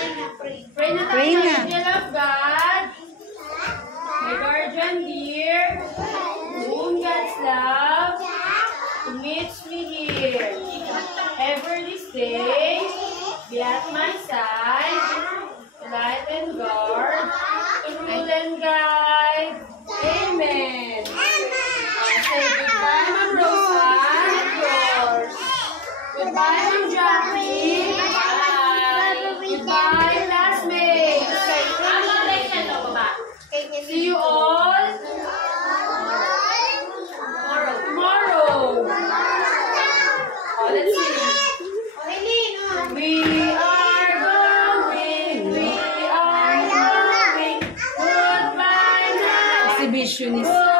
Pray na. Pray na. Angel of God, my guardian dear, whom God's love meets me here. Ever this day, be at my side, light and guard, to rule and guide. Amen. Say goodbye, Ma'am Rosa. Yours. Goodbye, Ma'am Jackie. Goodbye, classmates. See you all tomorrow. Oh, let's sing. We are going. Goodbye now. Exhibitionist.